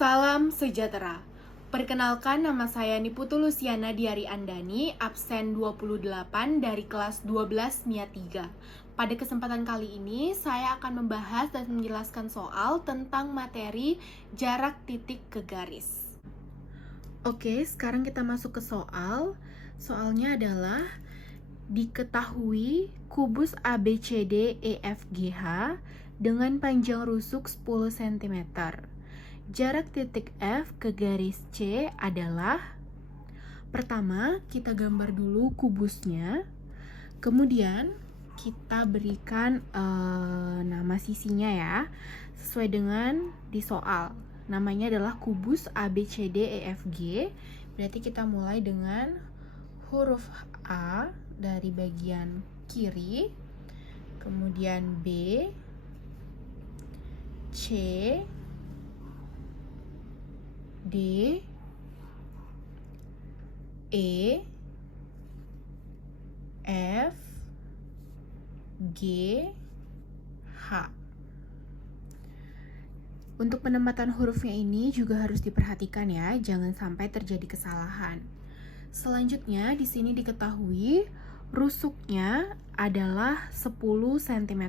Salam sejahtera. Perkenalkan, nama saya Niputu Luciana Diari Andani, absen 28 dari kelas 12 MIA 3. Pada kesempatan kali ini, saya akan membahas dan menjelaskan soal tentang materi jarak titik ke garis. Oke, sekarang kita masuk ke soal. Soalnya adalah diketahui kubus ABCD EFGH dengan panjang rusuk 10 cm. Jarak titik F ke garis C adalah, pertama kita gambar dulu kubusnya, kemudian kita berikan nama sisinya ya, sesuai dengan di soal. Namanya adalah kubus ABCDEFG. Berarti kita mulai dengan huruf A dari bagian kiri, kemudian B, C, D, E, F, G, H. Untuk penempatan hurufnya ini juga harus diperhatikan ya, jangan sampai terjadi kesalahan. Selanjutnya di sini diketahui rusuknya adalah 10 cm.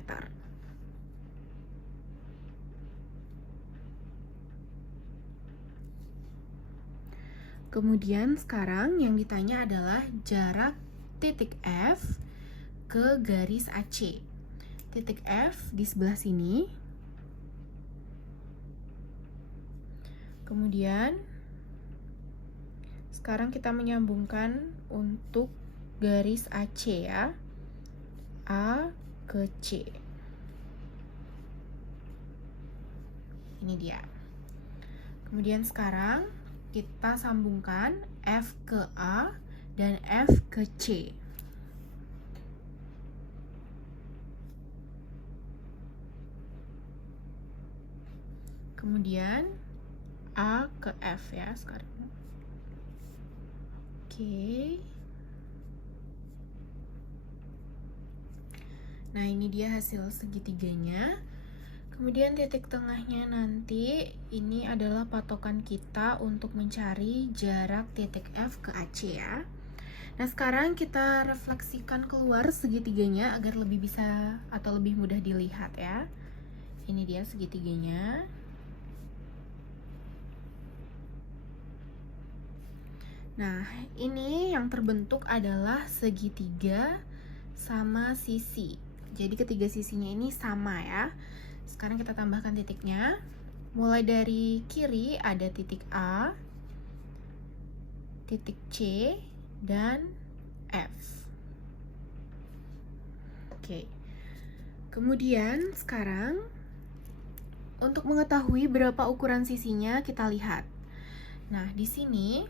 Kemudian sekarang yang ditanya adalah jarak titik F ke garis AC. Titik F di sebelah sini. Kemudian sekarang kita menyambungkan untuk garis AC ya. A ke C. Ini dia. Kemudian sekarang kita sambungkan F ke A dan F ke C. Kemudian A ke F ya sekarang. Oke. Nah, ini dia hasil segitiganya. Kemudian titik tengahnya nanti ini adalah patokan kita untuk mencari jarak titik F ke AC ya. Nah, sekarang kita refleksikan keluar segitiganya agar lebih bisa atau lebih mudah dilihat ya. Ini dia segitiganya. Nah, ini yang terbentuk adalah segitiga sama sisi. Jadi ketiga sisinya ini sama ya. Sekarang kita tambahkan titiknya. Mulai dari kiri ada titik A, titik C, dan F. Oke. Kemudian sekarang untuk mengetahui berapa ukuran sisinya kita lihat. Nah, di sini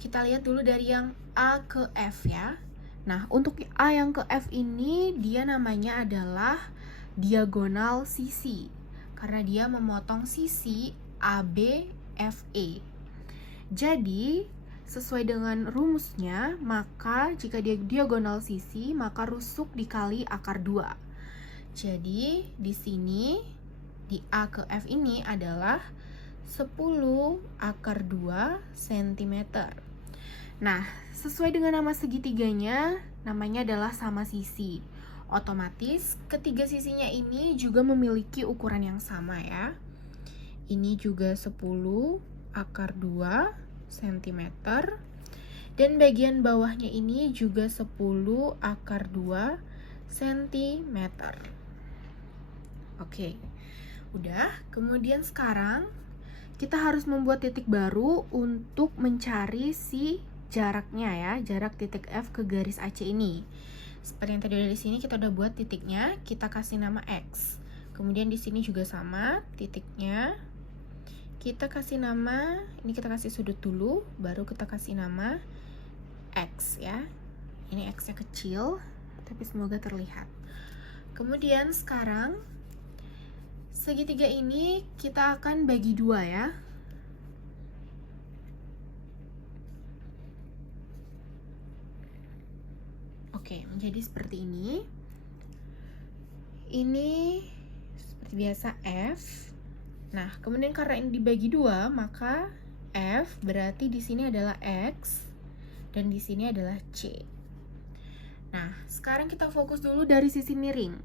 kita lihat dulu dari yang A ke F ya. Nah, untuk A yang ke F ini dia namanya adalah diagonal sisi, karena dia memotong sisi ABFE. Jadi, sesuai dengan rumusnya, maka jika dia diagonal sisi, maka rusuk dikali akar 2. Jadi, di sini di A ke F ini adalah 10 akar 2 cm. Nah, sesuai dengan nama segitiganya, namanya adalah sama sisi. Otomatis, ketiga sisinya ini juga memiliki ukuran yang sama ya. Ini juga 10 akar 2 cm. Dan bagian bawahnya ini juga 10 akar 2 cm. Oke, udah. Kemudian sekarang kita harus membuat titik baru untuk mencari si jaraknya ya, jarak titik F ke garis AC ini. Seperti yang tadi di sini kita udah buat titiknya, kita kasih nama X. Kemudian di sini juga sama, titiknya kita kasih nama, ini kita kasih sudut dulu, baru kita kasih nama X ya. Ini X-nya kecil, tapi semoga terlihat. Kemudian sekarang segitiga ini kita akan bagi 2 ya. Oke, menjadi seperti ini. Ini seperti biasa F, Nah, kemudian karena ini dibagi 2, maka F berarti di sini adalah X dan di sini adalah C. Nah, sekarang kita fokus dulu dari sisi miring.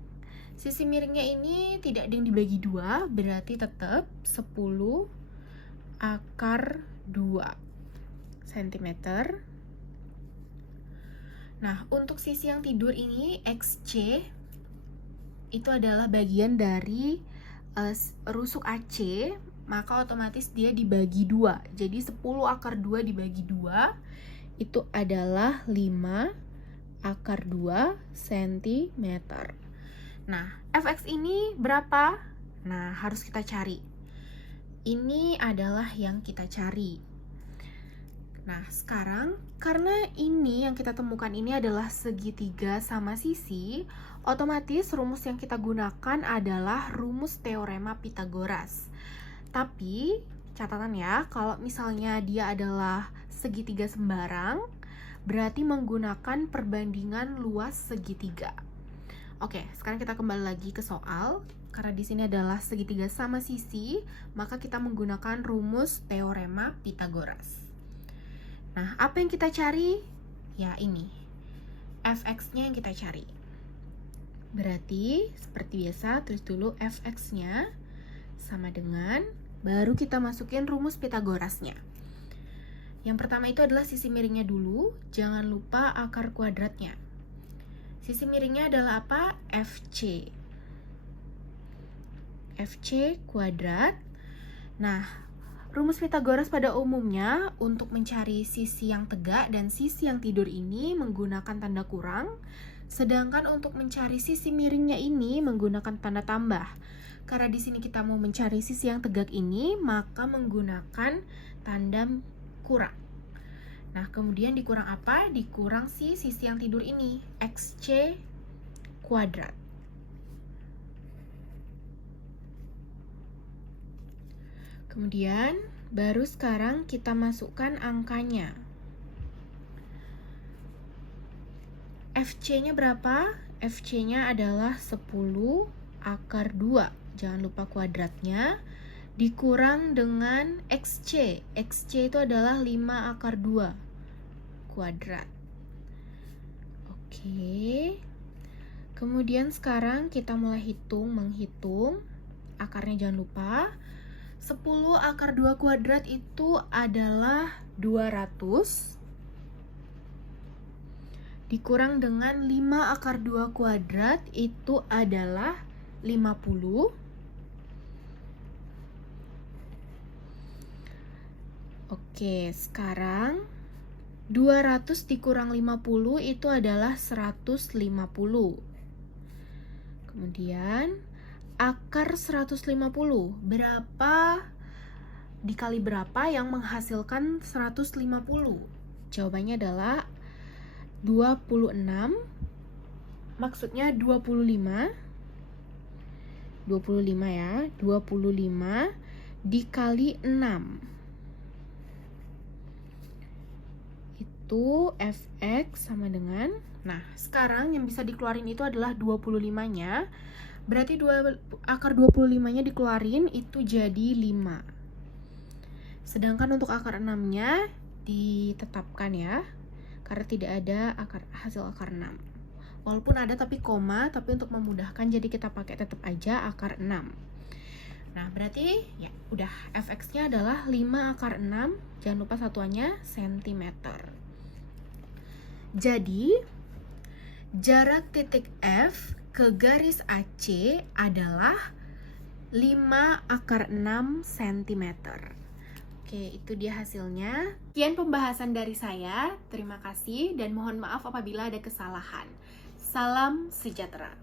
Sisi miringnya ini tidak ada yang dibagi 2, berarti tetap 10 akar 2 cm. Nah, untuk sisi yang tidur ini, XC, itu adalah bagian dari rusuk AC, maka otomatis dia dibagi 2. Jadi 10 akar 2 dibagi 2, itu adalah 5 akar 2 cm. Nah, Fx ini berapa? Nah, harus kita cari. Ini adalah yang kita cari. Nah, sekarang karena ini yang kita temukan ini adalah segitiga sama sisi, otomatis rumus yang kita gunakan adalah rumus teorema Pythagoras. Tapi, catatan ya, kalau misalnya dia adalah segitiga sembarang, berarti menggunakan perbandingan luas segitiga. Oke, sekarang kita kembali lagi ke soal. Karena di sini adalah segitiga sama sisi, maka kita menggunakan rumus teorema Pythagoras. Nah, apa yang kita cari? Ya, ini. Fx-nya yang kita cari. Berarti, seperti biasa, tulis dulu Fx-nya sama dengan, baru kita masukin rumus Pythagorasnya. Yang pertama itu adalah sisi miringnya dulu, jangan lupa akar kuadratnya. Sisi miringnya adalah apa? FC. FC kuadrat. Nah, rumus Pythagoras pada umumnya untuk mencari sisi yang tegak dan sisi yang tidur ini menggunakan tanda kurang, sedangkan untuk mencari sisi miringnya ini menggunakan tanda tambah. Karena di sini kita mau mencari sisi yang tegak ini, maka menggunakan tanda kurang. Nah, kemudian dikurang apa? Dikurang sisi yang tidur ini, XC kuadrat. Kemudian, baru sekarang kita masukkan angkanya. FC-nya berapa? FC-nya adalah 10 akar 2. Jangan lupa kuadratnya. Dikurang dengan XC. XC itu adalah 5 akar 2 kuadrat. Oke. Kemudian sekarang kita mulai menghitung. Akarnya jangan lupa. 10 akar 2 kuadrat itu adalah 200 dikurang dengan 5 akar 2 kuadrat itu adalah 50. Oke, sekarang 200 dikurang 50 itu adalah 150. Kemudian akar 150, berapa dikali berapa yang menghasilkan 150? Jawabannya adalah 26, maksudnya 25 ya, 25 dikali 6. Itu Fx sama dengan, nah sekarang yang bisa dikeluarin itu adalah 25-nya. Berarti akar 25-nya dikeluarin itu jadi 5. Sedangkan untuk akar 6-nya ditetapkan ya, karena tidak ada hasil akar 6. Walaupun ada tapi koma, tapi untuk memudahkan jadi kita pakai tetap aja akar 6. Nah, berarti ya udah Fx-nya adalah 5 akar 6, jangan lupa satuannya cm. Jadi, jarak titik F ke garis AC adalah 5 akar 6 cm. Oke, itu dia hasilnya. Sekian pembahasan dari saya. Terima kasih dan mohon maaf apabila ada kesalahan. Salam sejahtera.